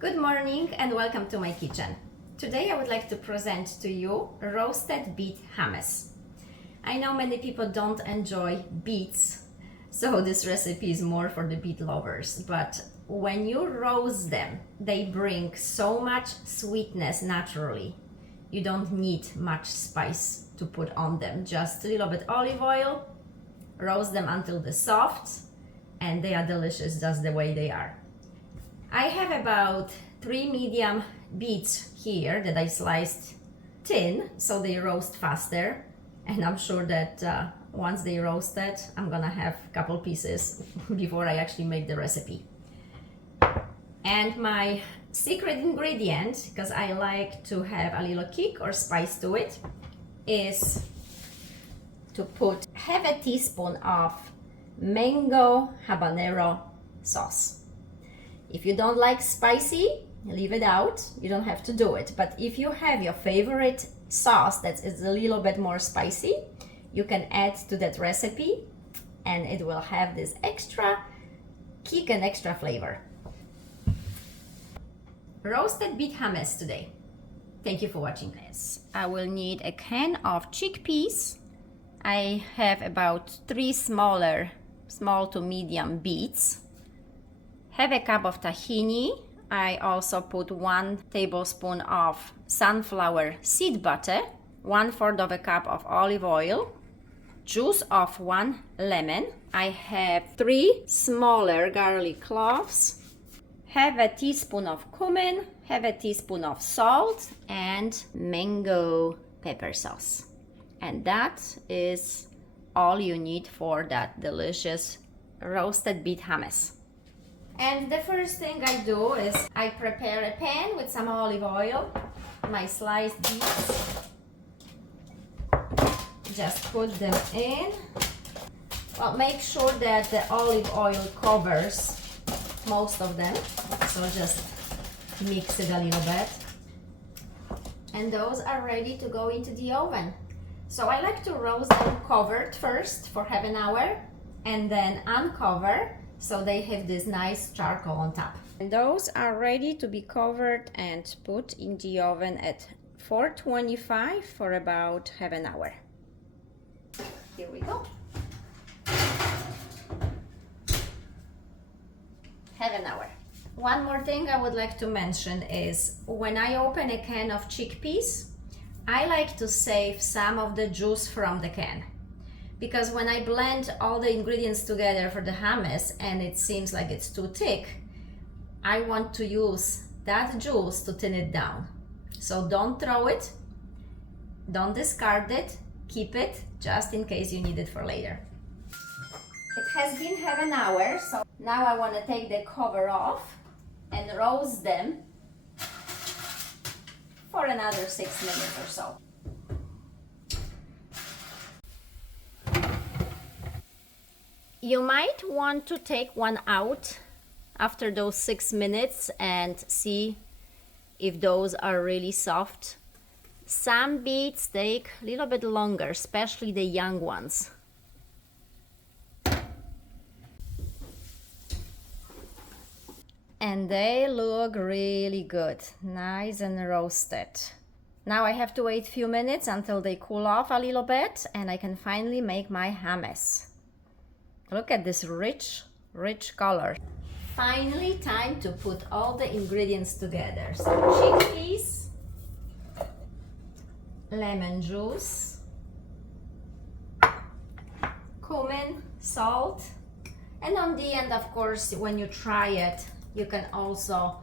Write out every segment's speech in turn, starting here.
Good morning and welcome to my kitchen. Today I would like to present to you roasted beet hummus. I know many people don't enjoy beets, so this recipe is more for the beet lovers, but when you roast them, they bring so much sweetness naturally. You don't need much spice to put on them, just a little bit olive oil, roast them until they're soft, and they are delicious just the way they are. I have about 3 medium beets here that I sliced thin so they roast faster, and I'm sure that once they roasted I'm gonna have a couple pieces before I actually make the recipe. And my secret ingredient, because I like to have a little kick or spice to it, is to put half a teaspoon of mango habanero sauce. If you don't like spicy, leave it out. You don't have to do it. But if you have your favorite sauce that is a little bit more spicy, you can add to that recipe and it will have this extra kick and extra flavor. Roasted beet hummus today. Thank you for watching this. I will need a can of chickpeas. I have about 3 small to medium beets. Have a cup of tahini. I also put 1 tablespoon of sunflower seed butter, 1/4 of a cup of olive oil, juice of 1 lemon. I have 3 smaller garlic cloves, have a teaspoon of cumin, have a teaspoon of salt, and mango pepper sauce. And that is all you need for that delicious roasted beet hummus. And the first thing I do is I prepare a pan with some olive oil, my sliced beets, just put them in. Well, make sure that the olive oil covers most of them, so just mix it a little bit. And those are ready to go into the oven. So I like to roast them covered first for half an hour and then uncover, so they have this nice charcoal on top. And those are ready to be covered and put in the oven at 425 for about half an hour. Here we go. Half an hour. One more thing I would like to mention is when I open a can of chickpeas, I like to save some of the juice from the can. Because when I blend all the ingredients together for the hummus and it seems like it's too thick, I want to use that juice to thin it down. So don't throw it, don't discard it, keep it just in case you need it for later. It has been half an hour, so now I want to take the cover off and roast them for another 6 minutes or so. You might want to take one out after those 6 minutes and see if those are really soft. Some beets take a little bit longer, especially the young ones. And they look really good, nice and roasted. Now I have to wait a few minutes until they cool off a little bit and I can finally make my hummus. Look at this rich color. Finally, time to put all the ingredients together. So chickpeas, lemon juice, cumin, salt, and on the end, of course, when you try it, you can also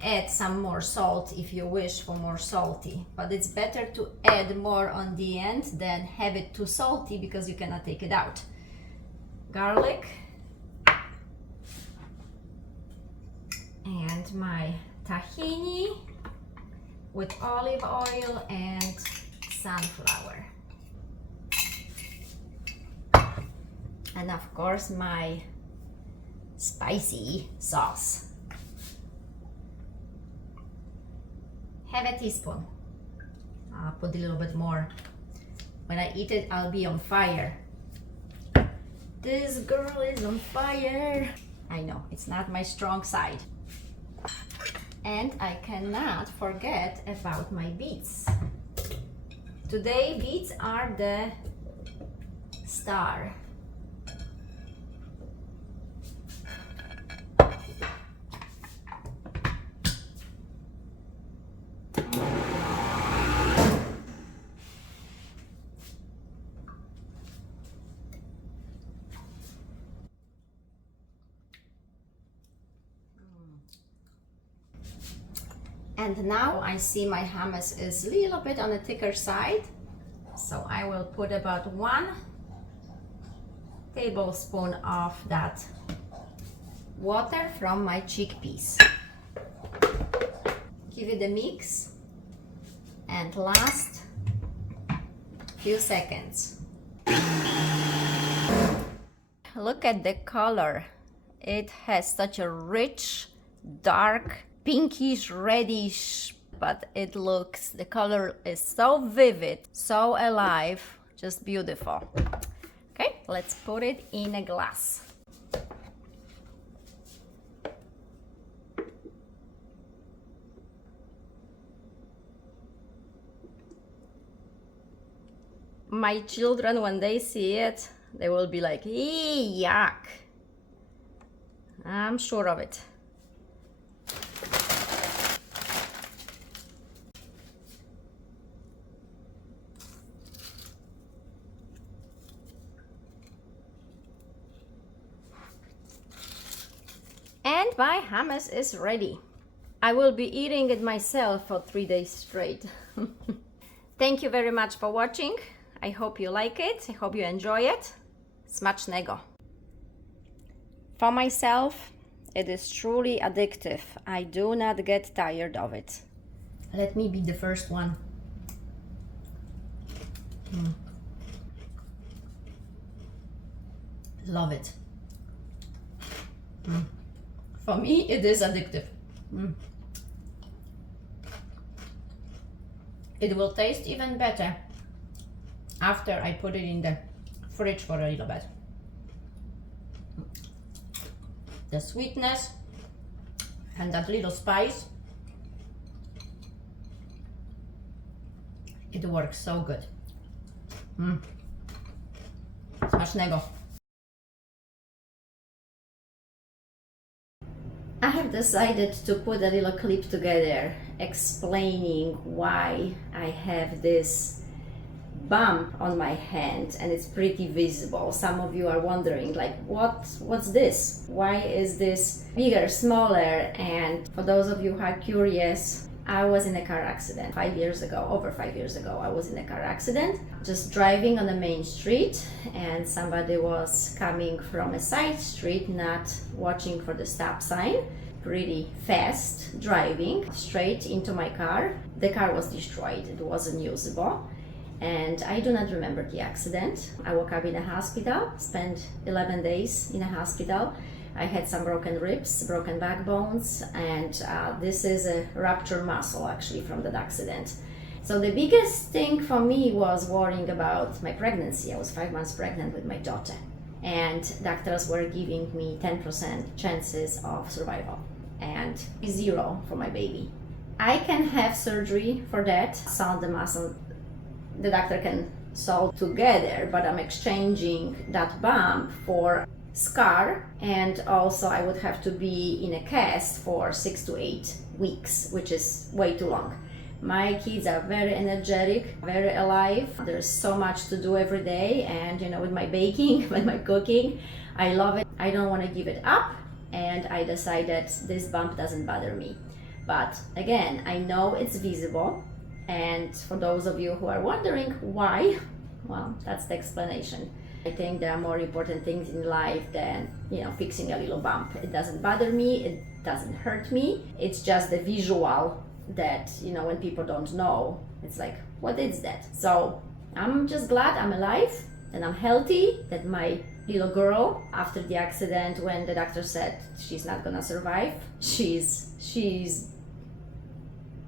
add some more salt if you wish for more salty. But it's better to add more on the end than have it too salty because you cannot take it out. Garlic and my tahini with olive oil and sunflower, and of course my spicy sauce. Have a teaspoon. I'll put a little bit more. When I eat it, I'll be on fire. This girl is on fire. I know, it's not my strong side. And I cannot forget about my beets. Today beets are the star. And now I see my hummus is a little bit on the thicker side, so I will put about 1 tablespoon of that water from my chickpeas. Give it a mix, and last few seconds. Look at the color. It has such a rich, dark, pinkish, reddish, but the color is so vivid, so alive, just beautiful. Okay, let's put it in a glass. My children, when they see it, they will be like, "Eee, yuck." I'm sure of it. And my hummus is ready. I will be eating it myself for 3 days straight. Thank you very much for watching. I hope you like it. I hope you enjoy it. Smacznego. For myself, it is truly addictive. I do not get tired of it. Let me be the first one. Love it. For me, it is addictive. It will taste even better after I put it in the fridge for a little bit. The sweetness and that little spice, it works so good. Smacznego. I have decided to put a little clip together explaining why I have this bump on my hand, and it's pretty visible. Some of you are wondering, like, what's this? Why is this bigger, smaller? And for those of you who are curious, I was in a car accident 5 years ago, over 5 years ago. I was in a car accident, just driving on the main street, and somebody was coming from a side street, not watching for the stop sign, pretty fast, driving straight into my car. The car was destroyed, it wasn't usable. And I do not remember the accident. I woke up in a hospital, spent 11 days in a hospital. I had some broken ribs, broken backbones, and this is a ruptured muscle actually from that accident. So the biggest thing for me was worrying about my pregnancy. I was 5 months pregnant with my daughter, and doctors were giving me 10% chances of survival and 0 for my baby. I can have surgery for that, so the muscle the doctor can sew together, but I'm exchanging that bump for scar, and also I would have to be in a cast for 6 to 8 weeks, which is way too long. My kids are very energetic, very alive. There's so much to do every day, and with my baking, with my cooking, I love it. I don't want to give it up, and I decided this bump doesn't bother me. But again, I know it's visible. And for those of you who are wondering why, well, that's the explanation. I think there are more important things in life than, fixing a little bump. It doesn't bother me, it doesn't hurt me. It's just the visual that, when people don't know, it's like, what is that? So I'm just glad I'm alive and I'm healthy, that my little girl, after the accident, when the doctor said she's not gonna survive, she's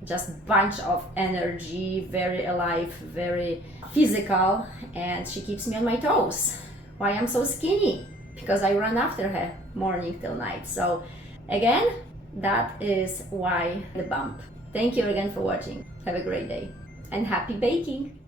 just bunch of energy, very alive, very physical, and she keeps me on my toes. Why I'm so skinny? Because I run after her morning till night. So again, That is why the bump. Thank you again for watching. Have a great day and happy baking!